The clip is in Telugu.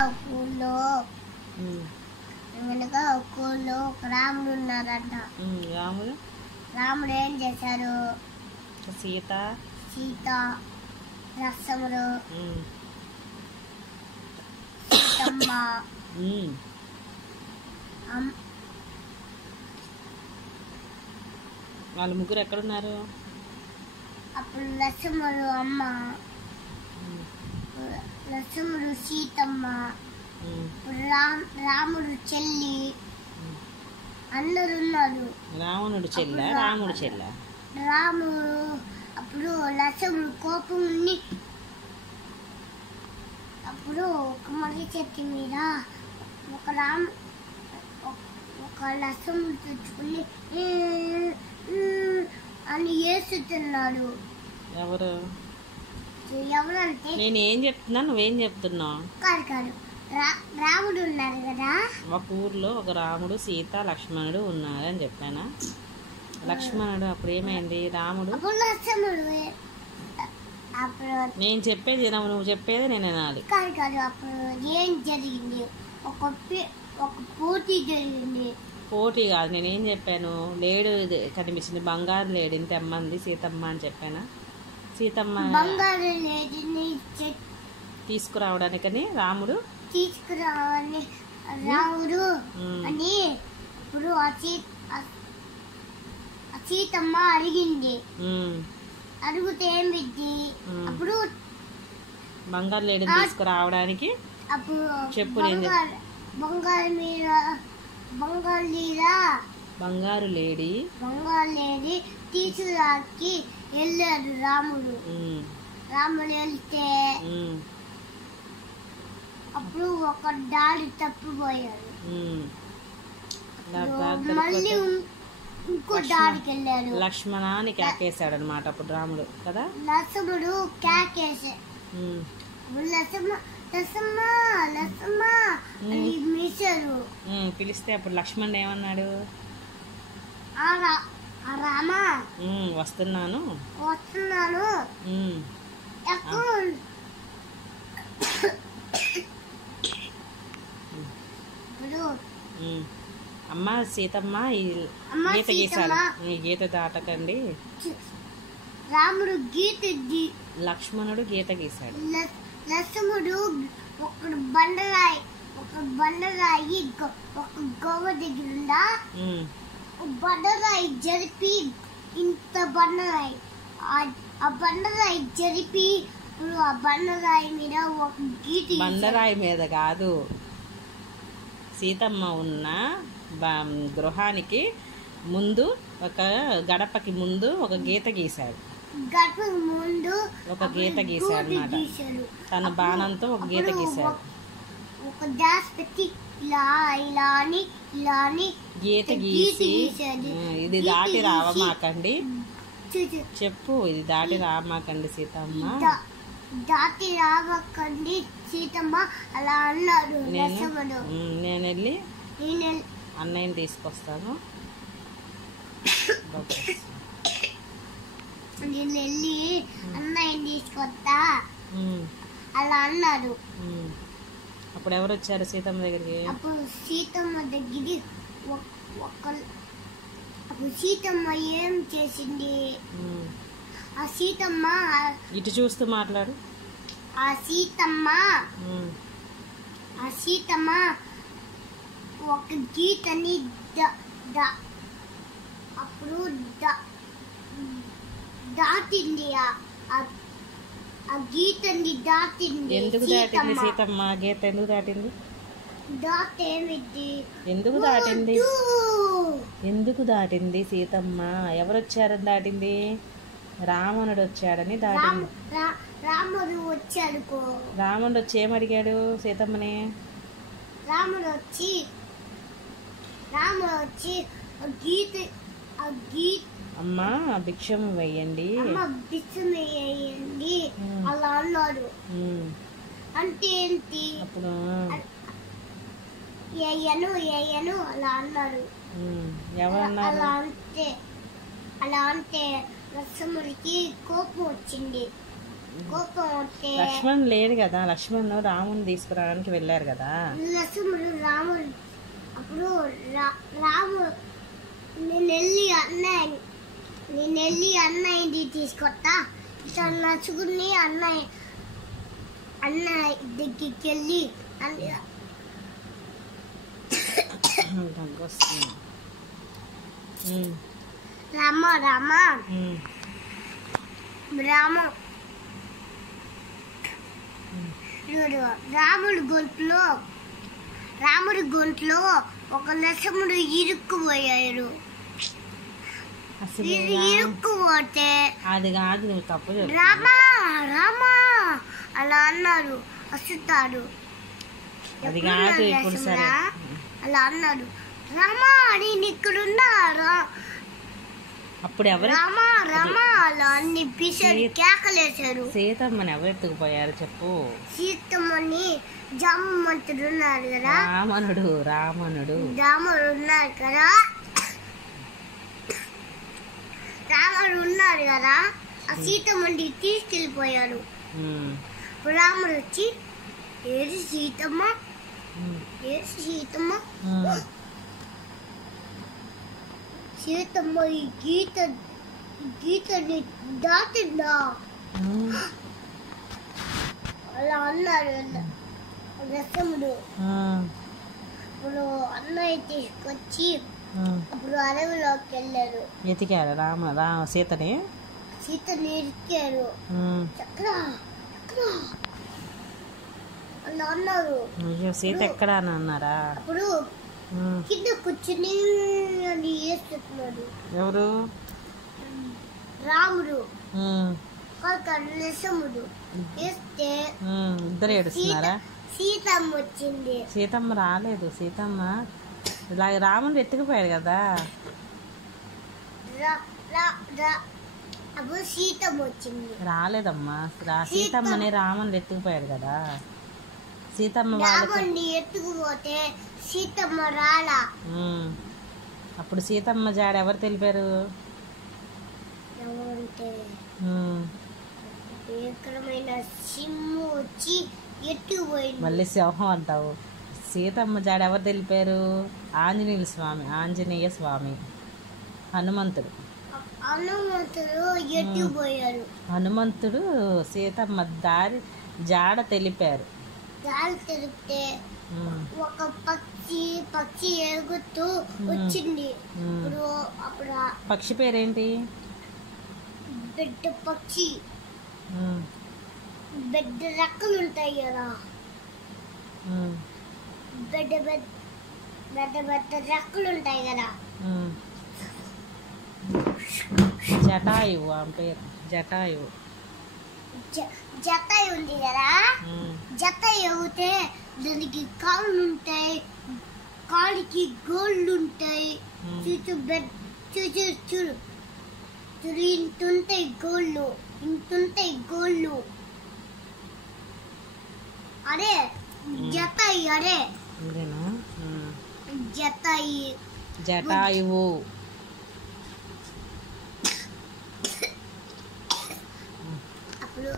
ఊళ్ళో వెనక ఊళ్ళో ఒక రాముడు ఉన్నారంట. రాముడు ఏం చేశారు? సీత లక్ష్మణుడు సీతమ్మ వాళ్ళ ముగ్గురు ఎక్కడున్నారు? అప్పుడు లక్ష్మణుడు అమ్మ, లక్ష్మణుడు సీతమ్మ, రాముడు చెల్లి అందరు ఉన్నారు. రాముడు చెల్ల రాముడు అప్పుడు లక్ష్మణుడు కోపం ఉంది. అప్పుడు ఒక మర్రి చెట్టు మీద ఒక లక్ష్మణుడు తెచ్చుకుని అని వేస్తున్నాడు. ఎవరంటే నేను ఏం చెప్తున్నా, నువ్వేం చెప్తున్నావు? కాదు రాముడు ఉన్నారు కదా, ఒక ఊర్లో ఒక రాముడు సీత లక్ష్మణుడు ఉన్నారు అని చెప్పానా? లక్ష్మణుడు అప్పుడు ఏమైంది? రాముడు నేను చెప్పేది నువ్వు చెప్పేది నేను వినాలి. కాదు అప్పుడు ఏం జరిగింది? ఒక పోటీ జరిగింది. పోటీ కాదు, నేనేం చెప్పాను? లేడు కనిపించింది, బంగారు లేడిని తెమ్మంది సీతమ్మ అని చెప్పానా? సీతమ్మ బంగారు లేడిని తీసుకురావడానికని రాముడు అని ఇప్పుడు సీతమ్మ అడిగింది. అడిగితే ఏం విద్ది? అప్పుడు బంగారు లేడిని తీసుకురావడానికి అప్పుడు చెప్పు. బంగారు లేడి తీసుకురాకి వెళ్ళాడు రాముడు. వెళ్తే అప్పుడు ఒక దారి తప్పిపోయాడు. మళ్ళీ ఇంకో దారికి వెళ్ళాడు. లక్ష్మణాన్ని కేకేశాడు అనమాట అప్పుడు రాముడు కదా. లక్ష్మణుడు కేకేసే పిలిస్తే అప్పుడు లక్ష్మణుడు ఏమన్నాడు? రామా వస్తున్నాను అమ్మ సీతమ్మ గీత గీశాడు, ఈ గీత దాటకండి. రాముడు గీత, లక్ష్మణుడు గీత గీశాడు. లక్ష్మణుడు ఒక బండరాయి ఒక గోవ దగ్గర ఉందా, బండరాయి జరిపి ఇంత బండరాయి ఆ బండరాయి జరిపి ఆ బండరాయి మీద ఒక గీత. బండరాయి మీద కాదు, సీతమ్మ ఉన్న గృహానికి ముందు ఒక గడపకి ముందు ఒక గీత గీశాడు. గడపకి ముందు ఒక గీత గీశాడు అన్నమాట. తన బాణంతో ఒక గీత గీశాడు. ఒక డాష్ పెట్టి ఇలా అని గీత గీసి ఇది దాటి రావమాకండి చెప్పు, ఇది దాటి రామాకండి సీతమ్మ, దాటి రావకండి సీతమ్మ అలా అన్నాడు. నేను వెళ్ళి అన్నయ్యని తీసుకొస్తాను, నేను వెళ్ళి అన్నయ్యని తీసుకొస్తా అలా అన్నాడు. అప్పుడు ఎవరు వచ్చారు సీతమ్మ దగ్గరికి? అప్పుడు సీతమ్మ దగ్గరికి అప్పుడు సీతమ్మ ఏం చేసింది? ఆ సీతమ్మ ఇటు చూస్తూ మాట్లాడు. ఆ సీతమ్మ ఒక గీతని అప్పుడు దాటింది. ఆ గీతని దాటింది. ఎందుకు దాటింది సీతమ్మ గీత? ఎందుకు దాటింది? ఎందుకు దాటింది సీతమ్మ? ఎవరు వచ్చారని దాటింది? రావణుడు వచ్చాడని దాటింది. రాముడు వచ్చాడు. రాముడు వచ్చి ఏమడిగాడు సీతమ్మని? రాముడు వచ్చి అమ్మా భిక్షం వేయండి అలా అన్నాడు. అంటే ఏంటి? అప్పుడు ఏయను అలా అన్నాడు. ఎవరన్నారు? అలా అంటే లక్ష్మణుడికి కోపం వచ్చింది. కోపం వస్తే లక్ష్మణ్ లేడు కదా, లక్ష్మణ్ రాముని తీసుకురావడానికి వెళ్ళారు కదా. లక్ష్మణుడు రాముడు అప్పుడు రాముడు నేను వెళ్ళి అన్నయ్యని తీసుకొస్తా, ఇట్లా నచ్చుకుని అన్న దగ్గరికి వెళ్ళి రామ రామ రామ రాముడి గొంతులో ఒక లక్ష్మణుడు ఇరుక్కుపోయారు. అసలు ఇరుక్కుపోతే అది కాదు, నువ్వు తప్పు చెప్పు. రామా రామా అలా అన్నారు. వస్తాడు అది కాదు. ఇప్పుడు సరే, అలా అన్నాడు. రామా నేను ఇక్కడున్నా, అప్పుడు ఎవరు రామా రామా అలా అన్ని పిసరు కేకలేశారు. సీతమ్మని ఎవరు ఎత్తుకుపోయారు చెప్పు. సీతమ్మని జామంతుడు ఉన్నారు కదా, రాముడు ఉన్నారు కదా, రాముడు ఉన్నారు కదా, ఆ సీతమ్మని తీసుకెళ్ళిపోయారు. రాముడు వచ్చి ఏది సీతమ్మ, ఏది సీతమ్మ, సీతమ్మ ఈ గీతని దాటిందా అలా అన్నారు లక్ష్మణుడు. ఇప్పుడు అన్నయ్య తీసుకొచ్చి అప్పుడు అడవిలోకి వెళ్ళారు. ఎతికారు సీతని ఇరికారు. ఎక్కడ అలా అన్నారు. సీత ఎక్కడ అని అన్నారా? అప్పుడు కింద కూర్చుని అని వేస్తున్నాడు. ఎవరు? రాముడు లక్ష్మణుడు వేస్తే ఇద్దరు ఏడుస్తున్నారా? సీతమ్మ వచ్చింది. సీతమ్మ రాలేదు. సీతమ్మ ఇలా రాముడు ఎత్తుకుపోయాడు కదా. అప్పుడు సీతమ్మ వచ్చింది. రాలేదమ్మా, సీతమ్మని రాముడు ఎత్తుకుపోయాడు కదా. సీతమ్మ రాముడిని ఎత్తుకుపోతే సీతమ్మ రాలా. అప్పుడు సీతమ్మ జాడ ఎవరు తెలిపారు? ఎవరంటే భీకరమైన సింహం వచ్చి ఎత్తుకుపోయింది. మళ్ళీ సింహం అంటావు. సీతమ్మ జాడ ఎవరు తెలిపారు? ఆంజనేయ స్వామి హనుమంతుడు ఎత్తుకుపోయారు. హనుమంతుడు సీతమ్మ జాడ తెలిపారు. తెలిపితే ఒక పక్షి ఎగుతూ వచ్చింది. అప్పుడు పక్షి పేరేంటి? బిడ్డ పక్షి. బిడ్డ రెక్కలు ఉంటాయి కదా, బిడ్డ రెక్కలు ఉంటాయి కదా. జటాయువు ఆమె పేరు. జటాయువు ఉంది కదా. జత ఎగితే దానికి కాళ్ళు ఉంటాయి, కాలికి గోళ్ళు ఉంటాయి. చూడు ఇంతుంటాయి గోళ్ళు. అరే జతాయి, అరే జటాయువు. అప్పుడు